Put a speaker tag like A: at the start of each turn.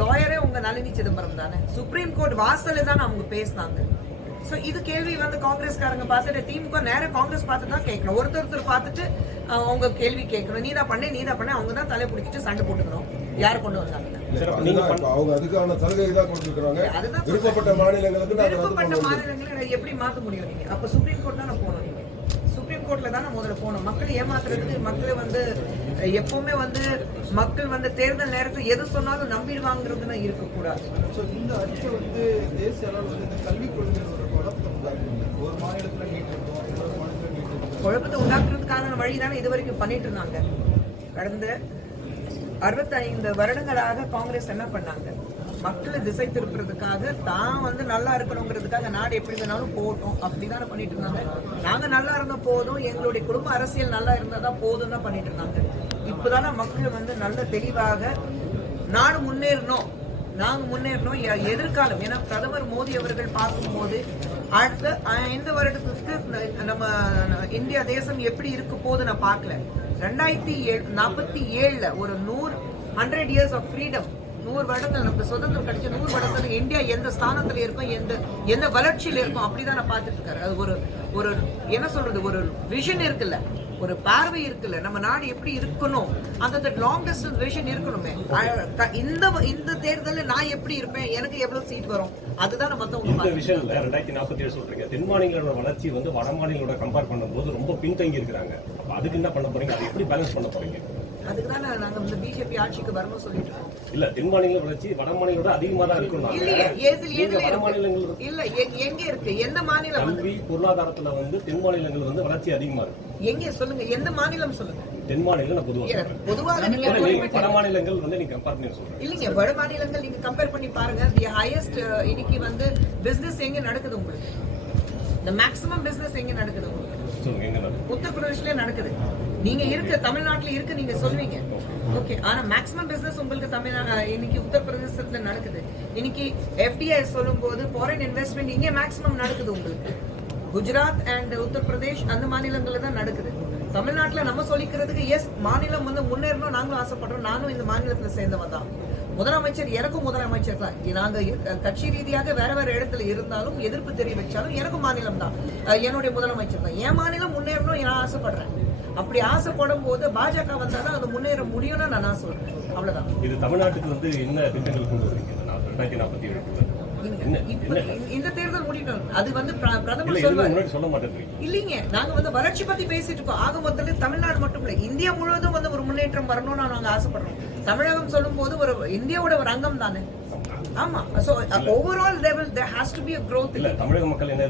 A: லாயரே உங்க நளினி சிதம்பரம் தானே? Supreme court வாசல்ல தான் அவங்க பேசினாங்க. சோ இது கேள்வி வந்து காங்கிரஸ்காரங்க பார்த்துட்டு திமுக நேரா காங்கிரஸ் பார்த்து தான் கேட்கணும். ஒருத்தர் ஒருத்தர் பார்த்துட்டு அவங்க கேள்வி கேட்கணும். நீ தான் பண்ணு நீ தான் பண்ணு அவங்க தான் தலை பிடிச்சிட்டு சண்டை போட்டுக்கணும். யார் கொண்டு வந்தாங்க?
B: அவங்க அதுக்கான சலுகை தான் கொடுத்துருக்காங்க விருப்பப்பட்ட மாநிலங்களுக்கு
A: எப்படி மாத்த முடியும் நீங்க? அப்ப சுப்ரீம் கோர்ட் தான் போகணும். நீங்க சுப்ரீம் கோர்ட்ல தான் முதல்ல போகணும். மக்களை ஏமாத்துறதுக்கு மக்களை வந்து எப்பவுமே வந்து மக்கள் வந்து தேர்தல் நேரத்தில் எது சொன்னாலும் நம்பிடுவாங்கிறதுன்னு இருக்கக்கூடாது.
C: ஸோ இந்த அறிக்கை வந்து தேசிய அளவில் வந்து இந்த கல்விக் கொள்கையில் ஒரு குழப்பத்தை ஒரு மாநிலத்தில் மாநிலத்தில்
A: குழப்பத்தை உண்டாக்குறதுக்கான வழி தானே இது வரைக்கும் பண்ணிட்டு இருந்தாங்க. கடந்த அறுபத்தைந்து வருடங்களாக காங்கிரஸ் என்ன பண்ணாங்க? மக்களை திசை திருப்புறதுக்காக தான் வந்து நல்லா இருக்கணுங்கிறதுக்காக நாடு எப்படி வேணாலும் போகட்டும். அப்படிதானே பண்ணிட்டு இருந்தாங்க. நாங்க நல்லா இருந்தா போதும். எங்களுடைய குடும்ப அரசியல் நல்லா இருந்தா தான் போதும் தான் பண்ணிட்டு இருந்தாங்க. இப்போதான மக்கள் வந்து நல்ல தெளிவாக நாடு முன்னேறணும். நாங்க முன்னேறணும். எ- எதிர்காலம். ஏன்னா பிரதமர் மோடி அவர்கள் பார்க்கும்போது அடுத்த இந்த வருடத்துக்கு நம்ம இந்தியா தேசம் எப்படி இருக்க போது நான் பார்க்கல. ரெண்டாயிரத்தி ஏழு நாற்பத்தி ஏழுல ஒரு நூறு ஹண்ட்ரட் இயர்ஸ் ஆஃப் ஃப்ரீடம் நூறு வருடங்கள் நமக்கு சுதந்திரம் கிடைச்ச நூறு வருடத்துல இந்தியா எந்த ஸ்தானத்துல இருக்கும் எந்த எந்த வளர்ச்சியில இருக்கும் அப்படிதான் நான் பார்த்துட்டு இருக்காரு அது ஒரு ஒரு என்ன சொல்றது ஒரு விஷன் இருக்குல்ல. ஒரு பார்வை இருக்குல்ல. நம்ம நாடு எப்படி இருக்கணும்? அந்த லாங் டிஸ்டன்ஸ் விஷன் இருக்கணுமே. இந்த இந்த தேர்தல்ல நான் எப்படி இருப்பேன்? எனக்கு எவ்வளவு சீட் வரும்? அதுதான் நம்ம மத்தவங்க
D: இந்த
A: பார்க்கணும்.
D: விஷயம்ல ரெண்டாயிரத்தி நாற்பத்தி ஏழு சொல்றீங்க. தென் மாநிலங்களோட வளர்ச்சி வந்து வட மாநிலங்களோட கம்பேர் பண்ணும்போது ரொம்ப பின்தங்கி இருக்கிறாங்க அதுக்கு என்ன பண்ண போறீங்க? அதை எப்படி பேலன்ஸ் பண்ண போறீங்க?
A: அதுக்கு தான் நாங்க இந்த பிஜேபி ஆட்சிக்கு வரணும் சொல்லிட்டு இருக்கோம்.
D: இல்ல தென் மாநில வளர்ச்சி வட மாநிலங்களோட அதிகமா தான் இருக்கும்
A: இல்லையே எதுல எதுல
D: மாநிலங்கள்
A: இல்ல எங்க- எங்க இருக்கு? எந்த மாநிலம்
D: கல்வி பொருளாதாரத்துல வந்து தென் மாநிலங்கள் வந்து வளர்ச்சி அதிகமா இருக்கு.
A: எங்க சொல்லுங்க எந்த மாநிலம் சொல்லுங்க?
D: தென் மாநிலம்
A: பொதுவாக நீங்க குறிப்பிட்ட-
D: வட மாநிலங்கள் வந்து நீங்க கம்பேர் பண்ணி சொல்றேன்
A: இல்லைங்க வட மாநிலங்கள் நீங்க கம்பேர் பண்ணி பாருங்க. தி ஹையஸ்ட் இன்னைக்கு வந்து பிசினஸ் எங்க நடக்குது உங்களுக்கு? இந்த மேக்ஸிமம் பிசினஸ் எங்க நடக்குது உங்களுக்கு? உத்தரப்பிரதேஷ்ல நடக்குது. நீங்க இருக்க தமிழ்நாட்டுல இருக்கு நீங்க சொல்வீங்க. ஓகே ஆனா மேக்ஸிமம் பிசினஸ் உங்களுக்கு தமிழ்நாடு இன்னைக்கு உத்தரப்பிரதேசத்துல நடக்குது. இன்னைக்கு எஃப்டிஐ சொல்லும் போது ஃபாரின் இன்வெஸ்ட்மெண்ட் இங்கே மேக்ஸிமம் நடக்குது உங்களுக்கு. குஜராத் அண்ட் உத்தரப்பிரதேஷ் அந்த மாநிலங்கள்ல தான் நடக்குது. தமிழ்நாட்டுல நம்ம சொல்லிக்கிறதுக்கு எஸ் மாநிலம் வந்து முன்னேறணும் நாங்களும் ஆசைப்படுறோம் நானும் இந்த மாநிலத்துல சேர்ந்தவன் தான். முதலமைச்சர் எனக்கும் முதலமைச்சர் தான் நாங்கள் கட்சி ரீதியாக வேற வேற இடத்துல இருந்தாலும் எதிர்ப்பு தெரிவிச்சாலும் எனக்கும் மாநிலம் தான். என்னுடைய முதலமைச்சர் தான். என் மாநிலம் முன்னேறணும் நான் ஆசைப்படுறேன். அப்படி ஆசைப்படும் போது பாஜக வந்தாதான் அது முன்னேற முடியும்னு நான் ஆசைப்படுறேன். அவ்வளோதான் அவ்வளவுதான்.
D: இது தமிழ்நாட்டுக்கு வந்து என்ன திட்டங்கள் கொண்டு வரீங்க ரெண்டாயிரத்தி நாற்பத்தி ஏழு
A: இந்த தேர்தல் முடிக்கணும் அது வந்து பிரதமர்
D: எதுவுமே
A: சொல்வார்.
D: முன்னாடி சொல்ல மாட்டேங்கிறீங்க
A: இல்லைங்க நாங்க வந்து வளர்ச்சி பத்தி பேசிட்டு இருக்கோம். ஆக மொத்தத்தில் தமிழ்நாடு மட்டும் இல்ல இந்தியா முழுவதும் வந்து ஒரு முன்னேற்றம் வரணும்னு நாங்க ஆசைப்படுறோம். தமிழகம் சொல்லும் போது ஒரு இந்தியாவோட ஒரு அங்கம் தானே ஆமா. So overall level there has to be a growth.
D: இல்ல தமிழக மக்கள் என்ன